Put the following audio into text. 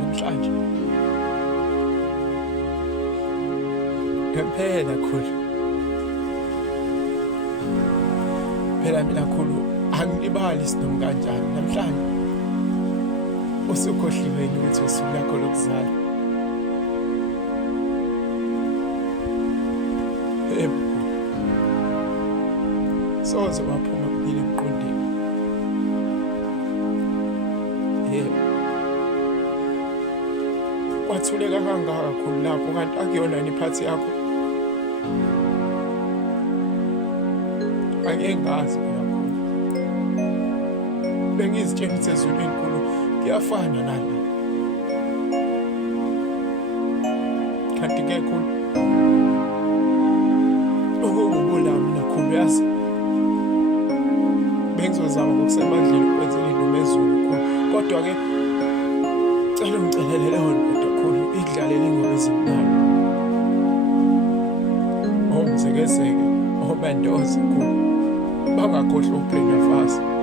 namhlanje ngempela khulu, phela mina khulu angilibali isiNomi kanjani. Namhlanje usukhohliwe yini ukuthi usuku lakho lokuzalwa? Yebo, soze waphuma kuphila emqondweni. Yebo, kwathuleka kangaka kakhulu lapho, kanti akuyona yini iphathi yakho? Angeke ngazi phela khulu, bengizitshela ukuthi ezulwini enkulu kuyafana nala, kanti-ke khulu ukubula mina khulu, yazi bengizozama ngokusemandleni ukwenzela induma ezulu khulu, kodwa-ke cela ungicelele leyo ndoda khulu idlalele ingoma ezimnandi, omzekezeke, obandoze khulu, bangakhohlwa uBrenda Fassie.